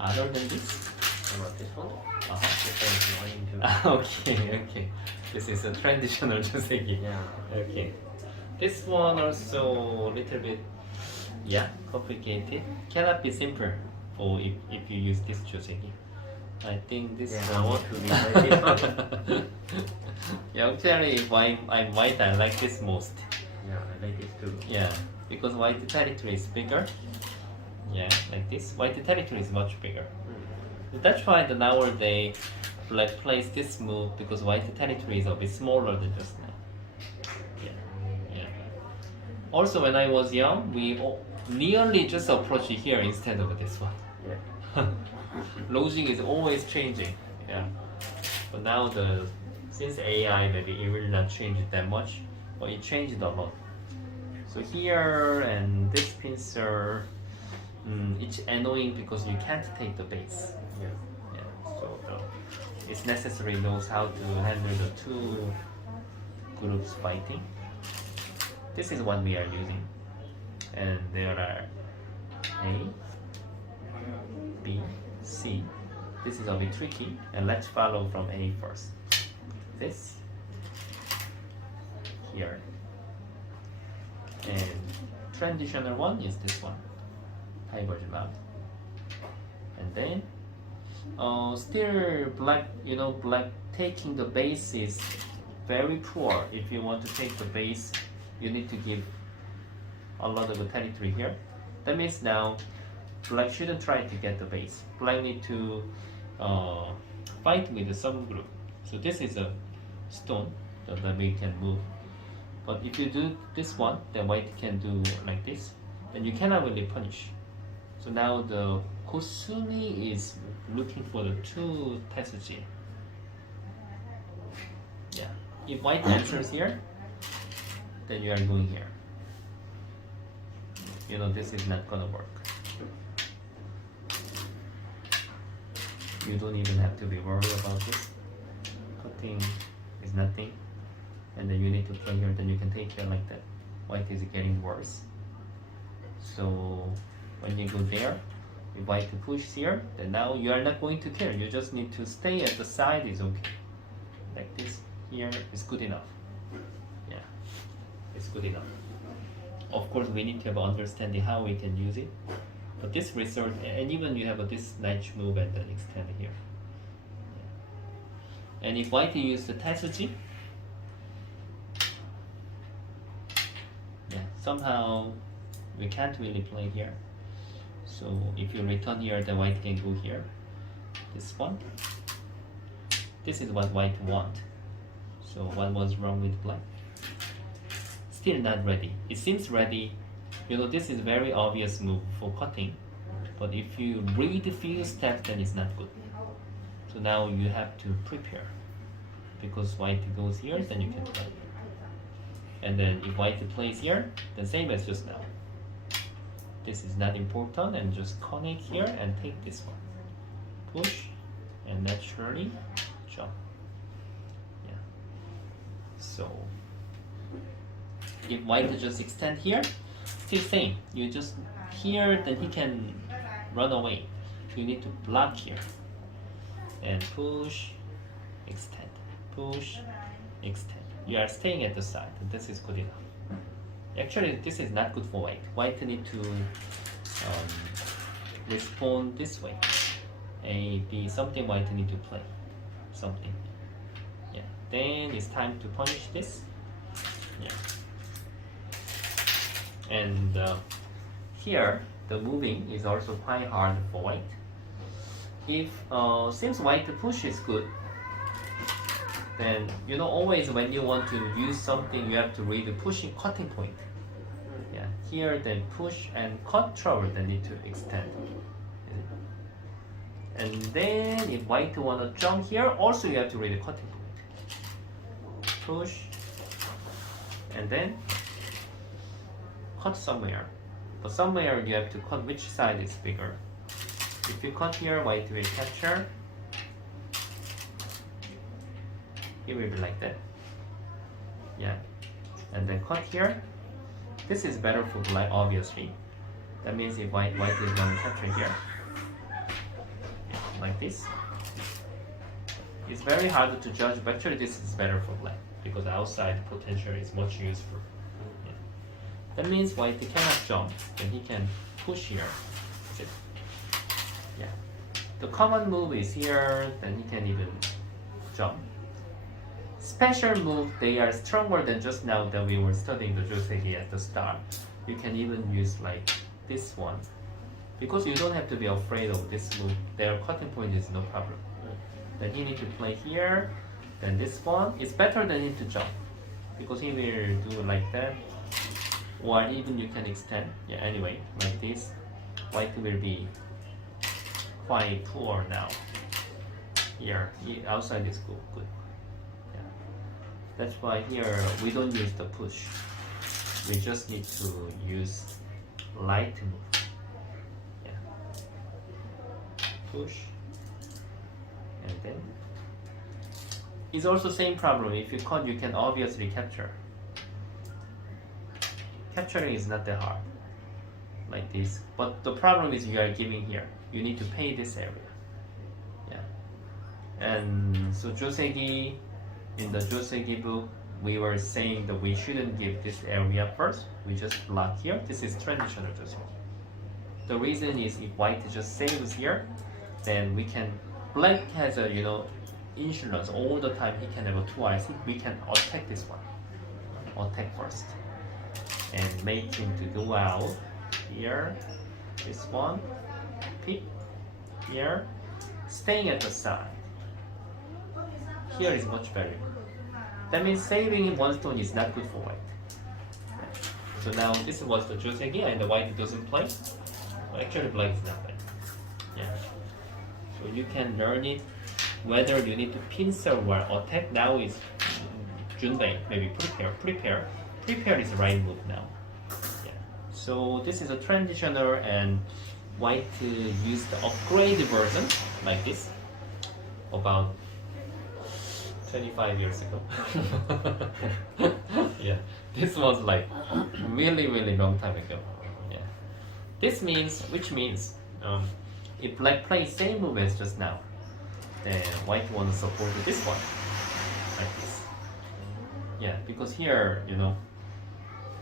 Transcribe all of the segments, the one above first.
Other than this? How about this one? Uh-huh. This one is going to. Okay. This is a traditional Jeseki. Yeah. Okay. This one also a little bit, complicated. Cannot be simple for if you use this Jeseki. I think this Yeah, one. I want to read this one. Yeah, actually, why I'm white, I like this most. Yeah, I like this too. Yeah, because white territory is bigger. Yeah, like this. White territory is much bigger. That's why the nowadays black plays this move because white territory is a bit smaller than just now. Yeah. Also, when I was young, we nearly just approach here instead of this one. Yeah. Logic is always changing. Yeah. But now since AI, maybe it will not change it that much, but it changed a lot. So here and this pincer, it's annoying because you can't take the base. Yeah. So it's necessary knows how to handle the two groups fighting. This is what we are using, and there are A, B, C. This is a bit tricky, and let's follow from A first. This here, and transitional one is this one, diverge lab, and then still black. Black taking the base is very poor. If you want to take the base, you need to give a lot of territory here. That means now black shouldn't try to get the base. Black need to fight with some group. So this is a stone that we can move. But if you do this one, then white can do like this. Then you cannot really punish. So now the Kosumi is looking for the two Tetsuji. Yeah. If white answers here, then you are going here. This is not gonna work. You don't even have to be worried about this. Cutting is nothing. And then you need to play here, then you can take care like that. White is getting worse. So when you go there, if white push here, then now you are not going to care. You just need to stay at the side is okay. Like this here is good enough. Yeah, it's good enough. Of course, we need to have understanding how we can use it. But this result, and even you have this niche move and then extend here. Yeah. And if white use the Tetsuji, somehow we can't really play here. So if you return here, the white can go here. This one. This is what white want. So what was wrong with black? Still not ready. It seems ready. This is very obvious move for cutting. But if you read a few steps, then it's not good. So now you have to prepare. Because white goes here, then you can play. And then if white plays here, then same as just now. This is not important, and just connect here and take this one. Push, and naturally jump. Yeah. So if white just extend here, still same. You just here, then he can run away. You need to block here. And push, extend, push, extend. You are staying at the side. This is good enough. Actually, this is not good for white. White need to respond this way. A, B, something white need to play. Something. Yeah. Then it's time to punish this. Yeah. And here, the moving is also quite hard for white. If since white push is good, then always when you want to use something, you have to read the pushing cutting point. Yeah, here then push and cut trouble, then need to extend. And then if white wanna jump here, also you have to read the cutting point. Push, and then cut somewhere. But somewhere you have to cut which side is bigger. If you cut here, white will capture. It will be like that. Yeah. And then cut here. This is better for black, obviously. That means if white is going to capture here. like this. It's very hard to judge, but actually this is better for black because outside potential is much useful. Yeah. That means white cannot jump, then he can push here. That's it. Yeah. The common move is here, then he can even jump. Special move, they are stronger than just now that we were studying the Jeseki at the start. You can even use like this one. Because you don't have to be afraid of this move. Their cutting point is no problem. Then he need to play here. Then this one. It's better than him to jump. Because he will do like that. Or even you can extend. Yeah, anyway, like this. White will be quite poor now. Here, outside is good. Yeah. That's why here we don't use the push. We just need to use light move. Yeah. Push. And then it's also same problem. If you cut, you can obviously capture. Capturing is not that hard. Like this. But the problem is you are giving here. You need to pay this area. Yeah. And so Jeseki, in the Jeseki book, we were saying that we shouldn't give this area first. We just block here. This is traditional Jeseki. The reason is if white just saves here, then we can. Black has a insurance all the time. He can have a 2 eyes. We can attack this one. Attack first, and make him to go out here. This one, pick here, staying at the side. Here is much better. That means saving one stone is not good for white. So now this was the Jeseki and the white doesn't play. Well, actually black is not bad. Yeah. So you can learn it whether you need to pincer or attack. Now is Junbei, maybe prepare. Prepare is the right move now. Yeah. So this is a transitional and white used the upgrade version like this about 25 years ago. Yeah, this was like really long time ago. Yeah, which means if black plays same move as just now, then white wants to support this one like this. Yeah, because here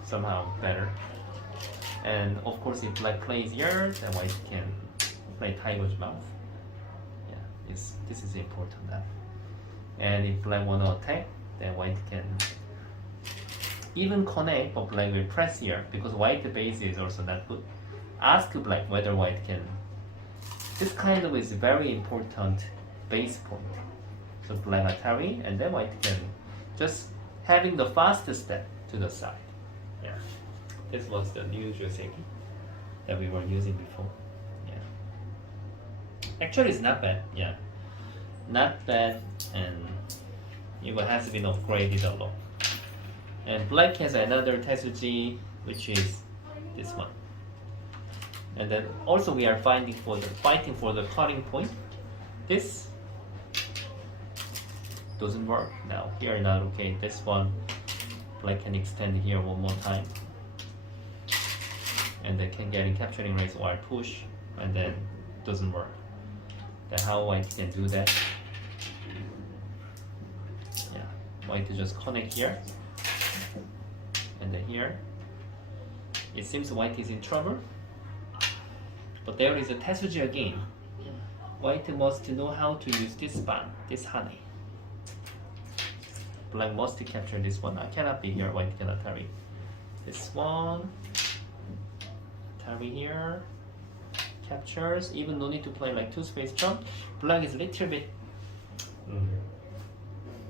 somehow better. And of course, if black plays here, then white can play tiger's mouth. Yeah, this is important now. And if black want to attack, then white can even connect, but black will press here because white base is also not good. Ask black whether white can. This kind of is very important base point. So black Atari, and then white can just having the fastest step to the side. Yeah, this was the new Jeseki that we were using before. Yeah, actually it's not bad. Yeah. Not bad, and it has been upgraded a lot. And black has another Tetsuji, which is this one. And then also we are fighting for the cutting point. This doesn't work now. Here not okay. This one, black can extend here one more time, and then can get in capturing race while push, and then doesn't work. Then how white can do that? White to just connect here and then here. It seems white is in trouble, but there is a Tetsuji again. White must know how to use this band, this honey. Black must capture this one. I cannot be here. White cannot tarry. This one, tarry here, captures. Even no need to play like 2 space jump. Black is a little bit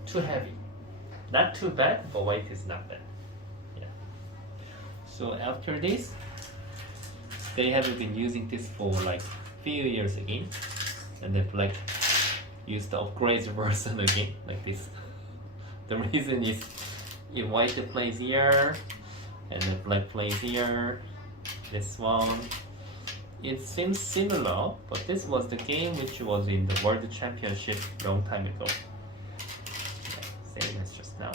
too heavy. Not too bad, but white is not bad. Yeah. So after this, they have been using this for like few years again, and then black used the upgrade version again, like this. The reason is if white plays here, and then black plays here, this one. It seems similar, but this was the game which was in the World Championship long time ago. Same as just now.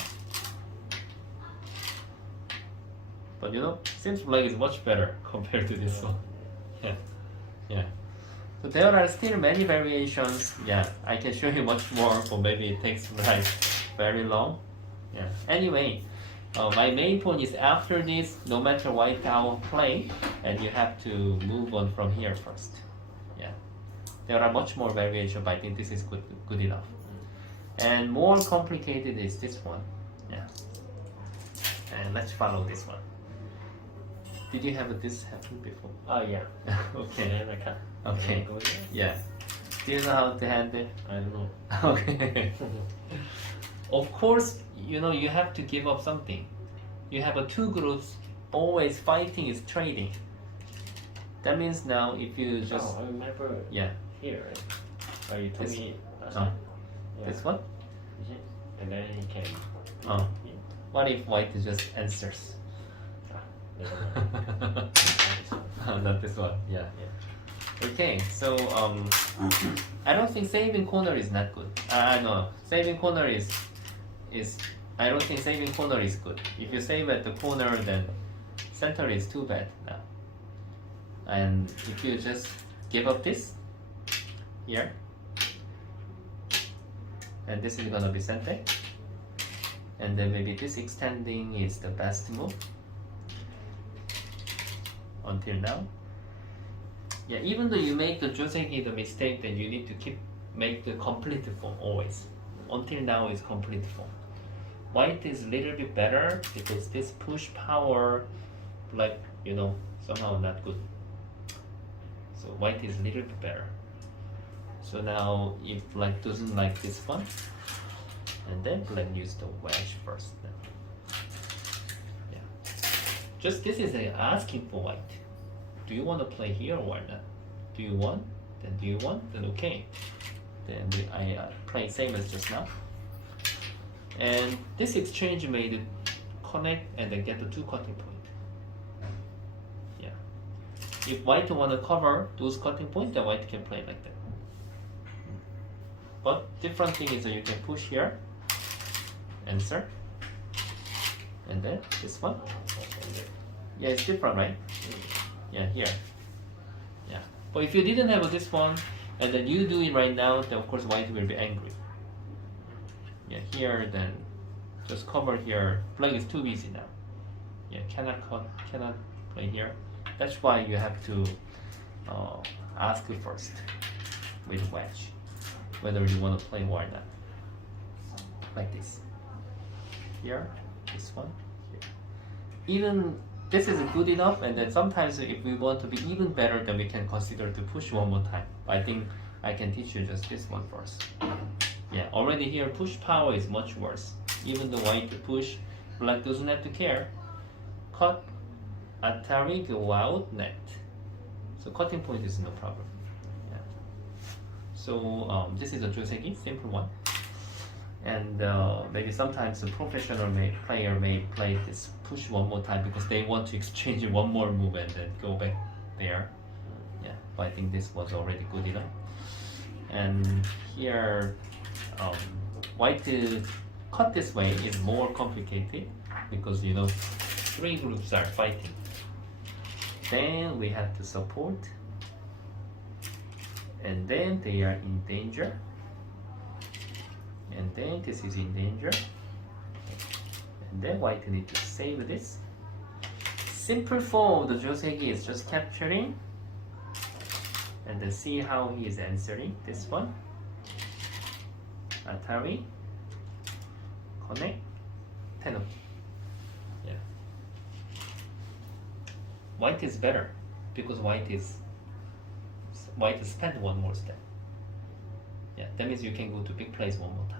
But seems black is much better compared to this one. Yeah. So there are still many variations. Yeah, I can show you much more, but maybe it takes like very long. Yeah. Anyway, my main point is after this, no matter white how play, and you have to move on from here first. Yeah. There are much more variations, but I think this is good enough. And more complicated is this one. Yeah. And let's follow this one. Did you have this happen before? Oh yeah. Okay. And then I can. Okay. Go there. Yeah. Do you know how to handle? I don't know. Okay. Of course, you know you have to give up something. You have two groups always fighting is trading. That means now if you just Oh, I remember yeah here. Right? Oh, you told This- me. oh, Yeah. this one. Is it? And then you can. Oh, Yeah. what if white just answers? Ah, never mind. This one. Not this one. Yeah. Yeah. Okay, so I don't think saving corner is not good. No, saving corner is I don't think saving corner is good. If you save at the corner, then center is too bad now. And if you just give up this here, and this is gonna be center, and then maybe this extending is the best move until now. Yeah, even though you make the Jeseki the mistake, then you need to make the complete form always. Until now is complete form. White is a little bit better because this push power, like you know, somehow not good. So white is a little bit better. So now if black doesn't like this one, and then black use the wedge first. Now. Yeah. Just this is asking for white. Do you want to play here or not? Do you want? Then do you want? Then okay. Then I play same as just now. And this exchange made it connect and then get the two cutting point. Yeah. If white want to cover those cutting points, then white can play like that. But different thing is that you can push here, answer, and then this one. Yeah, it's different, right? Yeah, here. Yeah. But if you didn't have this one, and then you do it right now, then of course white will be angry. Yeah, here then just cover here. Black is too busy now. Yeah, cannot play here. That's why you have to ask first with wedge whether you want to play or not. Like this. Here, this one, here. Even this is good enough, and then sometimes if we want to be even better, then we can consider to push one more time. I think I can teach you just this one first. Yeah, already here push power is much worse. Even the white push, black doesn't have to care. Cut, Atari go out, net. So cutting point is no problem. Yeah. So this is a Jeseki, simple one. And maybe sometimes a professional player may play this push one more time because they want to exchange one more move and then go back there. Yeah, but I think this was already good enough. And here, white cut this way is more complicated because you know three groups are fighting. Then we have to support, and then they are in danger. And then this is in danger. And then white need to save this. Simple form of the Jeseki is just capturing. And then see how he is answering this one. Atari. Connect. Penalty. Yeah. White is better because white spent one more step. Yeah, that means you can go to big plays one more time.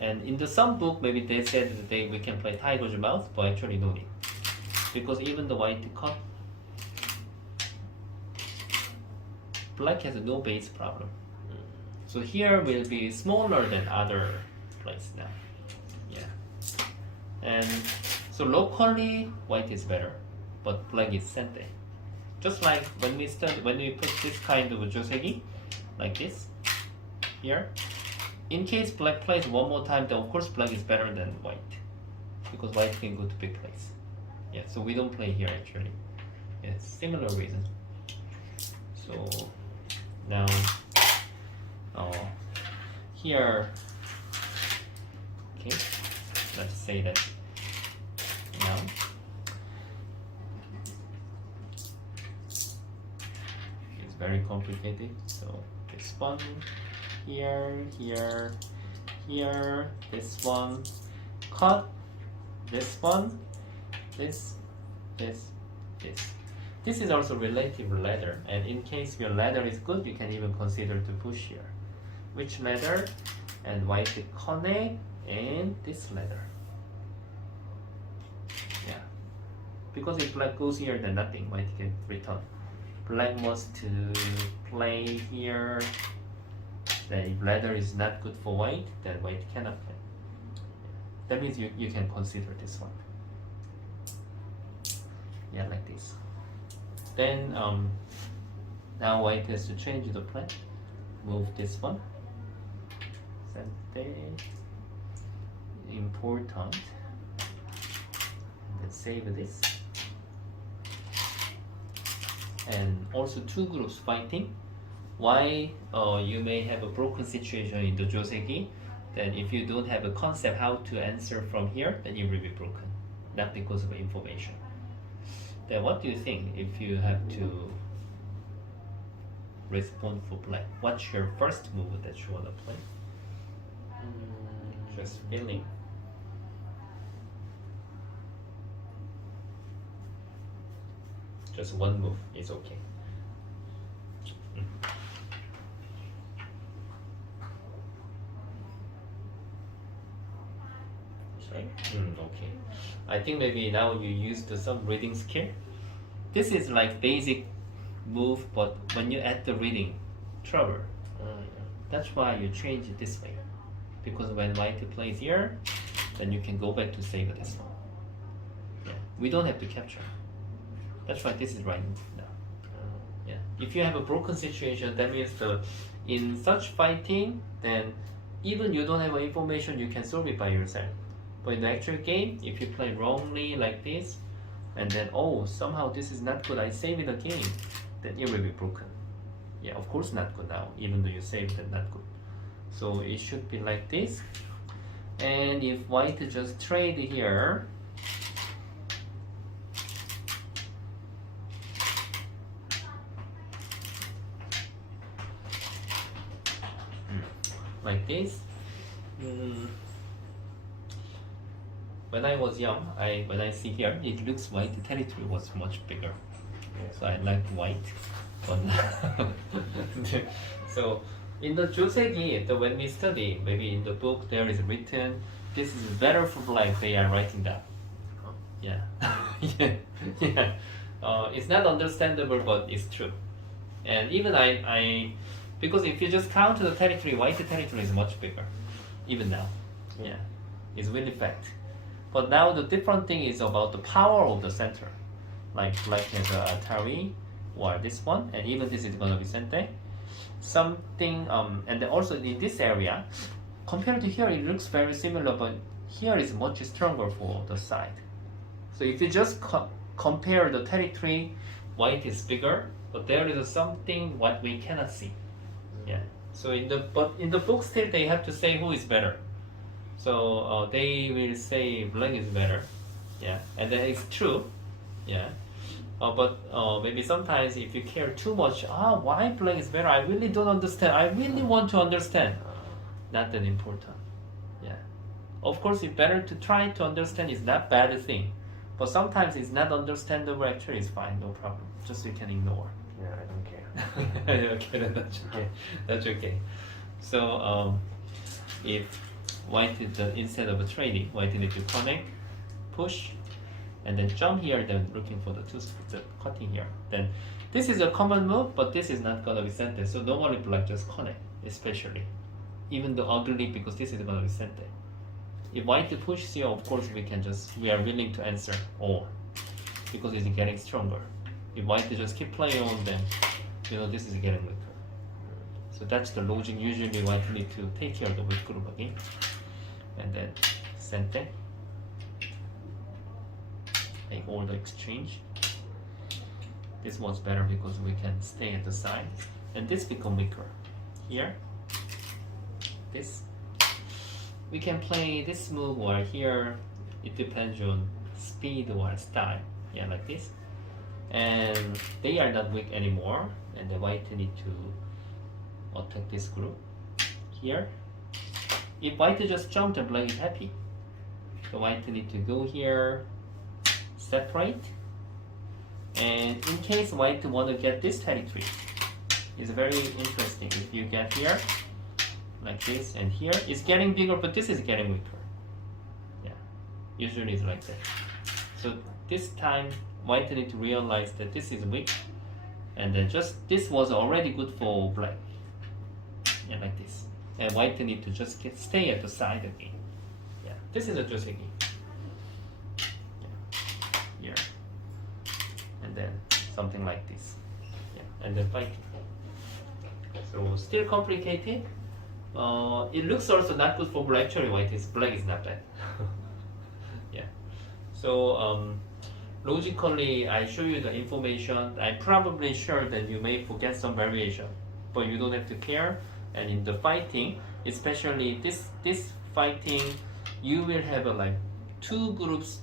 And in the some book, maybe they said that we can play tiger's mouth, but actually no need. Because even the white cut, black has no base problem. So here will be smaller than other plays now. Yeah. And so locally, white is better, but black is center. Just like when we put this kind of Jeseki, like this, here. In case black plays one more time, then of course black is better than white. Because white can go to big place. Yeah, so we don't play here actually. Yeah, similar reason. So here. Okay, let's say that now. It's very complicated. So this one here, here, here, this one, cut, this one, this. This is also relative ladder, and in case your ladder is good, you can even consider to push here. Which ladder? And white connect and this ladder. Yeah. Because if black goes here, then nothing, white can return. Black must to play here. Then if ladder is not good for white, then white cannot play. That means you can consider this one. Yeah, like this. Then now white has to change the plan. Move this one. Something important. Let's save this. And also two groups fighting. Why you may have a broken situation in the Jeseki? Then if you don't have a concept how to answer from here, then it will be broken. Not because of information. Then what do you think if you have to respond for black? What's your first move that you want to play? Just feeling. Just one move is okay. Sorry? Okay. I think maybe now you used some reading skill. This is like basic move, but when you add the reading, trouble. That's why you change it this way. Because when white plays here, then you can go back to save this one. Yeah. We don't have to capture. That's why this is right now. Yeah. If you have a broken situation, that means in such fighting, then even you don't have information, you can solve it by yourself. But in the actual game, if you play wrongly like this, and then somehow this is not good, I save it again, then it will be broken. Yeah, of course not good now, even though you saved it, not good. So it should be like this. And if white just trade here, like this. When I was young, when I see here, it looks white territory was much bigger. So I like white. But so in the Jeseki, when we study, maybe in the book there is written, this is better for black, they are writing that. Yeah. yeah. It's not understandable, but it's true. And even because if you just count the territory, white territory is much bigger, even now. Yeah, it's really fact. But now the different thing is about the power of the center. Like black has Atari, or this one, and even this is gonna be Sente. Something, and then also in this area, compared to here, it looks very similar, but here is much stronger for the side. So if you just compare the territory, white is bigger, but there is something what we cannot see. Yeah. So in the book still they have to say who is better. So they will say black is better. Yeah. And then it's true. Yeah. But maybe sometimes if you care too much, why black is better? I really don't understand. I really want to understand. Not that important. Yeah. Of course, it's better to try to understand. It's not bad thing. But sometimes it's not understandable. Actually, it's fine. No problem. Just you can ignore. Yeah, I don't care. Okay, that's okay. That's okay. So if white is instead of trading, white need to connect, push, and then jump here. Then looking for the cutting here. Then this is a common move, but this is not gonna be sente. So normally black just connect, especially, even though ugly, because this is gonna be sente. If white pushes here, of course we are willing to answer all, because it's getting stronger. If white just keep playing on them, this is getting weaker. So that's the logic. Usually white need to take care of the weak group again. And then sente. Make all the exchange. This one's better because we can stay at the side. And this become weaker. Here. this. We can play this move or here. It depends on speed or style. Yeah, like this. And they are not weak anymore. And the white need to attack this group here. If white just jumped, the black is happy. The white need to go here, separate. And in case white want to get this territory, it's very interesting. If you get here, like this, and here, it's getting bigger, but this is getting weaker. Yeah, usually it's like that. So this time, white need to realize that this is weak, and then just this was already good for black. Yeah, like this. And white need to just stay at the side again. Yeah, this is a Jeseki. Yeah, here, and then something like this. Yeah, and then fighting. So still complicated. It looks also not good for black. Actually, black is not bad. Yeah. So logically, I show you the information. I'm probably sure that you may forget some variation, but you don't have to care. And in the fighting, especially this fighting, you will have like two groups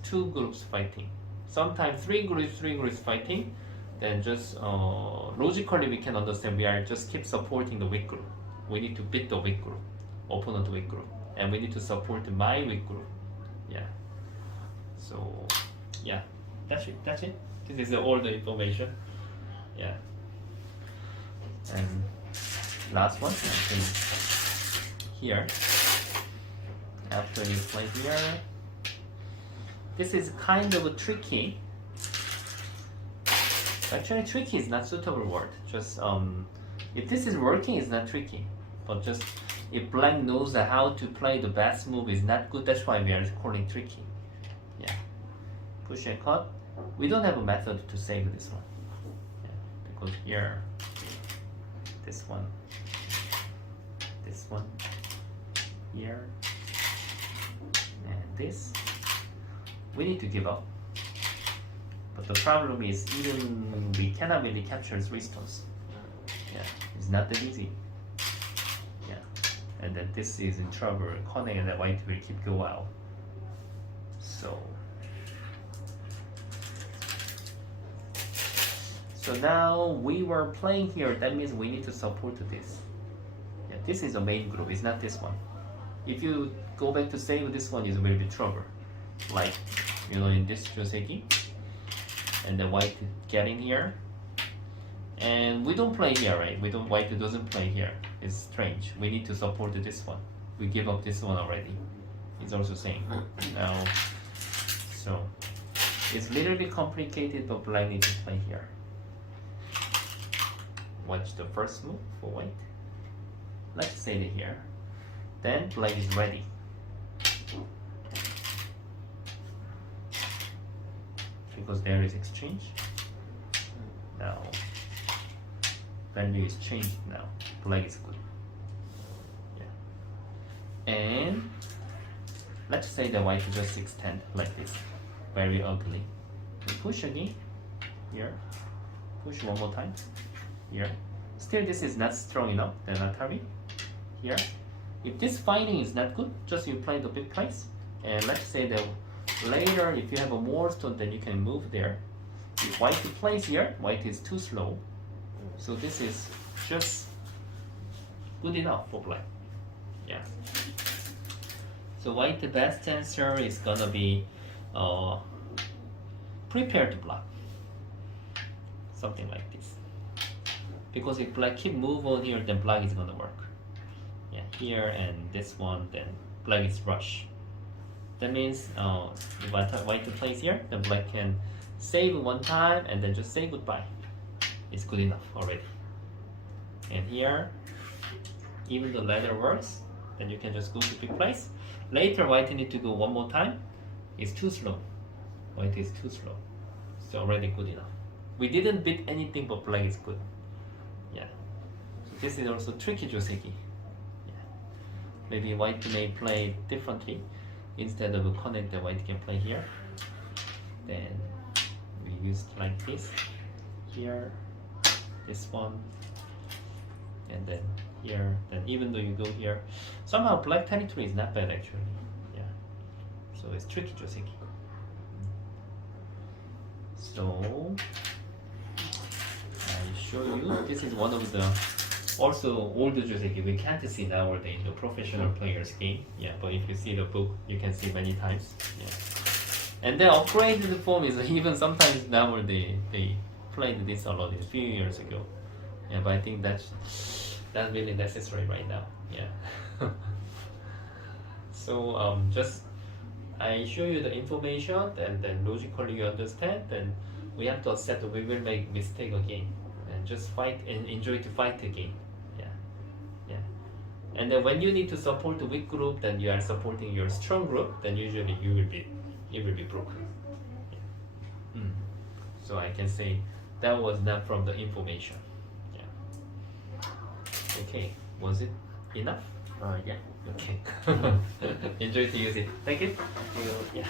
fighting. Sometimes three groups fighting. Then just logically we can understand we are just keep supporting the weak group. We need to beat the weak group, opponent weak group, and we need to support my weak group. Yeah. So yeah, that's it. This is all the information. Yeah. And last one, I think here. After you play here, this is kind of tricky. Actually, tricky is not suitable word. Just if this is working, it's not tricky. But just if black knows how to play the best move is not good. That's why we are calling tricky. Yeah. Push and cut. We don't have a method to save this one. Yeah. Because here, this one, here, and this, we need to give up. But the problem is even we cannot really capture 3 stones. Yeah, it's not that easy. Yeah, and then this is in trouble. Connect and the white will keep go out. So now we were playing here. That means we need to support this. Yeah, this is the main group. It's not this one. If you go back to save this one, is will be trouble. Like in this Jeseki. And the white getting here, and we don't play here, right? White doesn't play here. It's strange. We need to support this one. We give up this one already. It's also same. Now, so it's a little bit complicated, but black needs to play here. Watch the first move for white. Let's say it here. Then black is ready. Because there is exchange. Now value is changed now. Black is good. Yeah. And let's say the white just extend like this. Very ugly. We push again. Here. Push one more time. Here. Still this is not strong enough. Then Atari. Here. If this fighting is not good, just you play the big place. And let's say that later, if you have a more stone, then you can move there. If white plays here, white is too slow. So this is just good enough for black. Yeah. So white best answer is gonna be prepare to block. Something like this. Because if black keep move on here, then black is gonna work. Yeah, here and this one, then black is rush. That means if white plays here, then black can save one time and then just say goodbye. It's good enough already. And here, even the ladder works, then you can just go to big place. Later, white need to go one more time. It's too slow. White is too slow. It's already good enough. We didn't beat anything, but black is good. Yeah. So this is also tricky Jeseki. Yeah. Maybe white may play differently. Instead of a connect, the white can play here. Then we use like this. Here, this one, and then here, then even though you go here, somehow black territory is not bad actually. Yeah. So it's tricky Jeseki. So I show you. This is one of the also older Jeseki we can't see nowadays the professional players game. Yeah, but if you see the book, you can see many times. Yeah. And the upgraded form is even sometimes nowadays they played this a lot a few years ago. Yeah, but I think that's really necessary right now. Yeah. So just I show you the information and then logically you understand, then we have to accept that we will make mistake again and just fight and enjoy to fight again. Yeah. Yeah. And then when you need to support the weak group, then you are supporting your strong group, then usually you will be broken. Yeah. So I can say that was not from the information. Yeah. Okay, was it enough? Yeah. Okay. Enjoy to use it. Thank you. Thank you. Yeah.